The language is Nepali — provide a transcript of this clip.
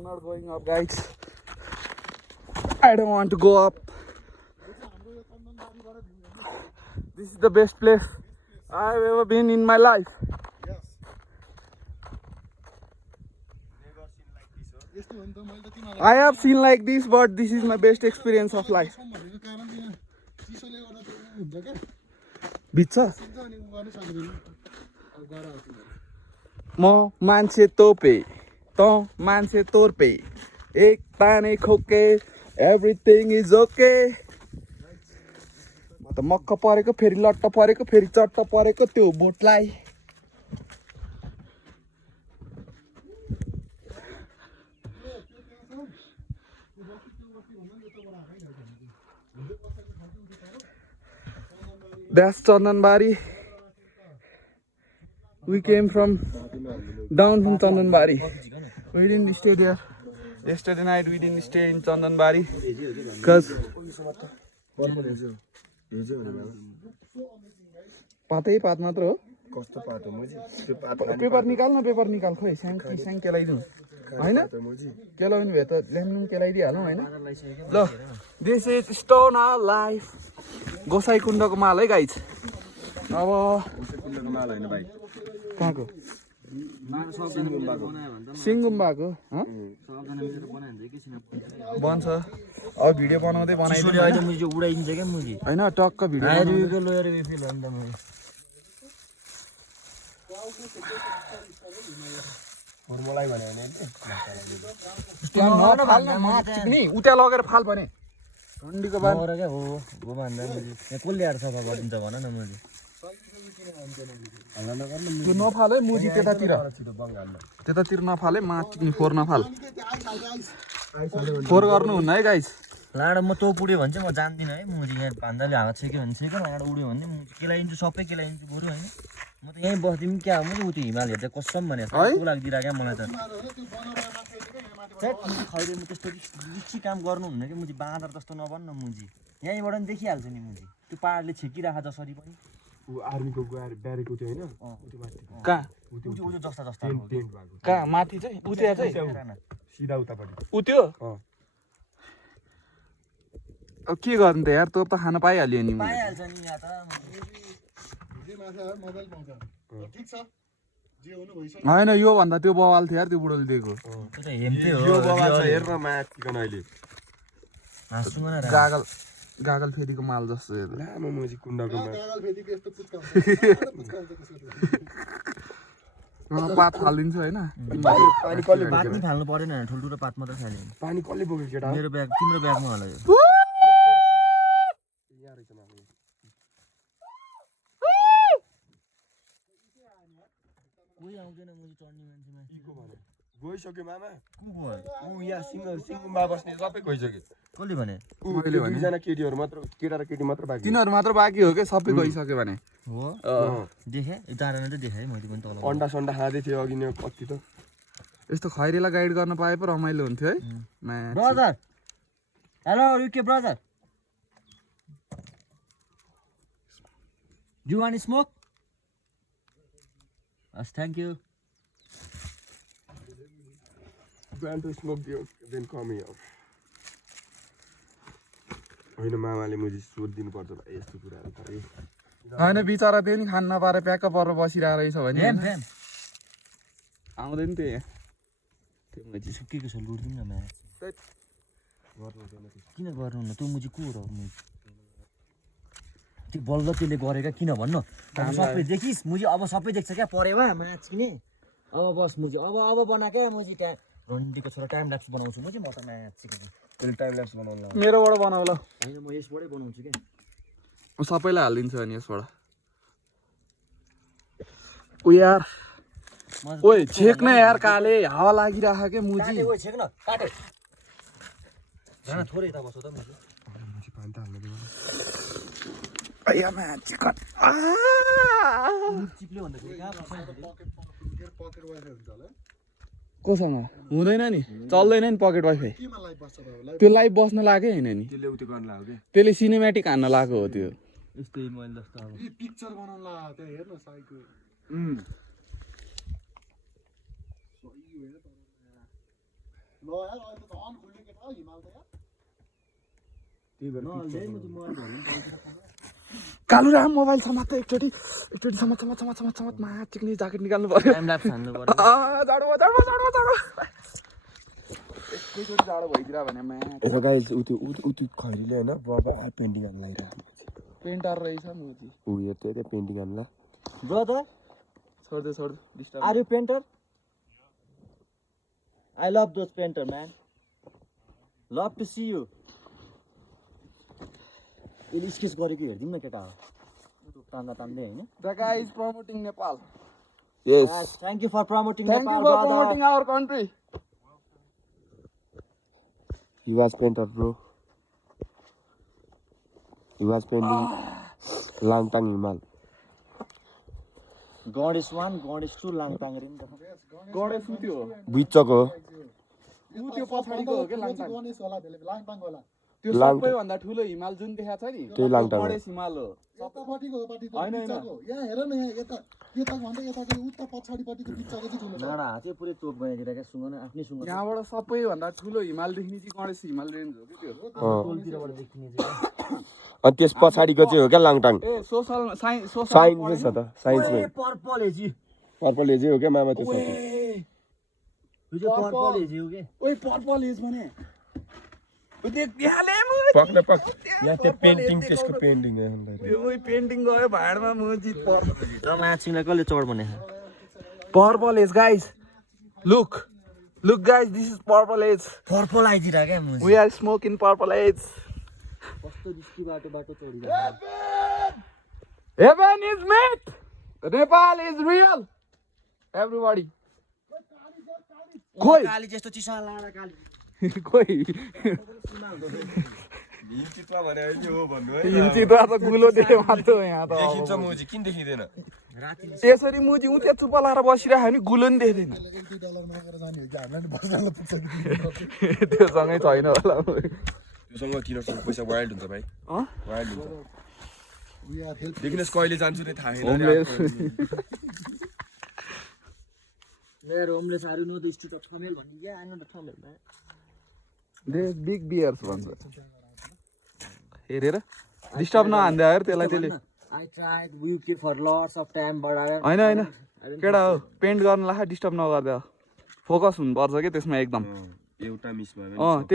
I'm not going up, guys. I don't want to go up. This is the best place I've ever been in my life. I have seen like this, but this is my best experience of life. Bitcha? म मान्छे तोपे त मान्छे तोर्पे एक ताने खोके एभ्रिथिङ इज ओके म त मक्क परेको फेरि लट्ट परेको फेरि चट्ट परेको त्यो बोटलाई That's Chandanbari. We came from down from Chandanbari. We didn't stay there. Yesterday night we didn't stay in Chandanbari because पातै पात मात्र हो कस्तो पात हो मुजी त्यो पात पेपर निकाल न पेपर निकाल खोइ स्याङ केलाइदिनु हैन केलाउनु भए त ल्याम्नुम केलाइदि हालौं हैन ल this is stone our life गोसाइकुण्डको माल है गाइस अब गोसाइकुण्डको माल हैन भाइ कहाँको सिङगुम्बाको बन्छ अब भिडियो बनाउँदै बनाइदिनु अहिले मुजी उडाइदिन्छ के मुजी हैन टक्क भिडियो बनाउँदै लोयर रिफिल हो नि त मुजी फर्मुलाई भने नि उता लगेर फाल भने ठण्डीको बाद के हो भन्दा मुजी यहाँ कसले यार सफा गरिदिन्छ भन न मुजी त्यो नफाल है मुजी त्यतातिर नफाल है माटी फोर नफाल फोर गर्नुहुन्न है गाइस लाडो म तँ पुड्यो भने चाहिँ म जान्दिनँ है मुजी यहाँ भान्दाले हावा छेक्यो भने छेक्यो लाडो उड्यो भने मुजी केलाइदिन्छु सबै केलाइदिन्छु बरु होइन म त यहीँ बस्दिउँ क्या मुजी उति हिमाल हेर्दा कसम भने को लाग्दिरहेको क्या मलाई त खैरे म त्यस्तो रिक्सी काम गर्नुहुन्न कि मुजी बाँदर जस्तो नभन् न मुजी यहीँबाट नि देखिहाल्छ नि मुजी त्यो पाहाडले छेकिराख जसरी पनि आर्मीको ब्यारेको थियो हैन कहाँ उयो जस्ता जस्ता कहाँ माथि चाहिँ उता चाहिँ सिधा उतापट्टि उत्यो अब के गर्नु त यार तँ त खान पाइहाल्यो नि पाइहाल्छ नि यहाँ त मोबाइल पाउँछ ठीक छ जे हुनु भइसक्यो हैन यो भन्दा त्यो बवाल थियो यार त्यो बुढोले दिएको त्यो त हेम्थे हो यो बवाल छ हेर्न माथिकन अहिले हाँस्नु न गागल फेदीको माल जस्तो लामो मुजी कुण्डको माल गागल फेदीको यस्तो पुच्का हुन्छ पात हालिदिन्छ हैन पानी कसले पात नि फाल्नु पर्दैन ठुलठुलो पात मात्र फाल्यो पानी कसले बोक्यो केटा मेरो ब्याग तिम्रो ब्यागमा होला यो कोही आउँदैन मुजी चढ्ने मान्छेमा इको भने गइसक्यो मामा उ यहाँ सिङगुम्बा बस्ने सबै गइसक्यो कसले भने मैले भने दुईजना केटीहरु मात्र केटा र केटी मात्र बाँकी तिनीहरु मात्र बाँकी हो के सबै गइसक्यो भने हो देखे एकजना त देखाए मैले पनि तल अन्डा सन्डा खादै थियो अघि नै कति त यस्तो खैरेलाई गाइड गर्न पाए पो रमाइलो हुन्थ्यो है brother hello UK brother You want to smoke? Yes, thank you. You want to smoke, then come here. होइन मामाले मुजी सोधिदिनु पर्छ होला यस्तो कुराहरू त हैन बिचारा त्यो नि खान नपारे प्याक परेर बसिरहेको रहेछ भने आउँदैन त्यो यहाँ त्यो मुजी सुकेको छ लुट्दिउँ न म्याच किन गर्नु न त्यो मुजी को हो र मुजी त्यो बल्ल त्यसले गरेका किन भन्नु सबै देखिस् मुजी अब सबै देख्छ क्या परेवा म्याच किने अब बस मुजी अब बना क्या मुजी त्यहाँ रन्डीको छोरा टाइम ल्याप्स बनाउँछु मुजी म त म्याच सिकेको त्यसले टाइम ल्याप्स बनाउनु मेरोबाट बनाऊ ल हैन म यसबाटै बनाउँछु के म सबैलाई हाल्दिन्छु अनि यसबाट ओ यार ओइ छेक न यार काले हावा लागिराख के मुजी काटे ओइ छेक न काटे जान थोरै त बसो त मुजी मुजी पानी त हाल्नु दिनु आया म्याच चिकन चिप्ले भन्दा फेरि कहाँ पकेट वाइफाई हुन्छ होला कोसँग हुँदैन नि चल्दैन नि पकेट वाइफाई त्यो लाइभ बस्न लाग्यो हैन नि त्यसले उति गर्न लाग्यो के त्यसले सिनेमेटिक हान्न लाग्यो हो त्यो यस्तै मैले जस्तो अब यो पिक्चर बनाउन लाग्यो त्यहाँ हेर्न साइको सही होइन तर कालु राम मोबाइल समात एकचोटि समात चिक्ने ज्याकेट निकाल्नु पर्यो टाइम ल्याप्स हान्नु पर्यो जाडो एकैचोटि जाडो भइदिरा भने म्याच यसो गाइस उति खैरीले हैन बाबा पेन्टिङ हान्न लागिरहेको पेन्टर रहेछ नि उति उ यो त्यही पेन्टिङ हान्ला ब्रदर छोड disturb are you painter I love those painter, man. Love to see you. यसले स्केच गरेको हेर्दिम न केटा हो तान्दा तान्दै हैन The guy is promoting Nepal. Yes. Thank you for promoting Thank Nepal, you for brother. promoting our country. He was painter, bro. He was painting Langtang Himal. God is one, God is two, Langtang rin त गणेश उ त्यो बिचको उ त्यो पछाडीको हो के लाङटाङ त्यो लाङटाङ। सबैभन्दा ठुलो हिमाल जुन देखाएको छ नि त्यही लाङटाङ हो। गणेश हिमाल हो हैन नाडा चाहिँ पुरै तोप बनाइदिरहेको सुँग न आफ्नै सुँग यहाँबाट सबैभन्दा ठुलो हिमाल देख्ने चाहिँ गणेश हिमाल रेन्ज हो कि त्यो टोलतिरबाट देखिने चाहिँ अनि त्यस पछाडिको चाहिँ हो क्या लाङटाङ ए सोशल साइन्स छ त साइन्समा पर्पल हेजी पर्पल एजै हो क्या मामा त्यो साथी यो चाहिँ पर्पल हेजी हो के ओइ पर्पल एज भने ओ देख बिहाले म पक्न पक यहाँ त्यो पेन्टिङ त्यसको पेन्टिङ त्यो पेन्टिङ गयो भाडमा म जित पर्पल र माछिङलाई कसले चढ बनाएको purple edge guys look guys this is purple edge purple आइदिरा क्या मुजी we are smoking purple edge कस्तो रिस्की बाटो चढिरहेको heaven is met Nepal is real everybody खोइ काली जस्तो चिसा लाडा काली खोइ हिलचित्र भने अहिले हो भन्नु है हिलचित्र त गुलो देखे मात्र हो यहाँ त देखिन्छ मुजी किन देखिँदैन यसरी मुजी उ त्यहाँ चुप्पा लाएर बसिरहेको नि गुलो नि देख्दैन त्यो सँगै छैन होला त्योसँग किनसँग पैसा वाइल्ड हुन्छ भाइ वाइल्ड हुन्छ देखिनुहोस् कहिले जान्छु नि थाहा छैन मेरो homeless are no the street of Thamel भन्ने या आइन the Thamel the big bears भन्छ हेरेर डिस्टर्ब नहान्दै आयो त्यसलाई त्यसले I tried UK for lots of time but होइन केटा हो पेन्ट गर्नलाई डिस्टर्ब नगर्दा फोकस हुनुपर्छ क्या त्यसमा एकदम एउटा मिस भयो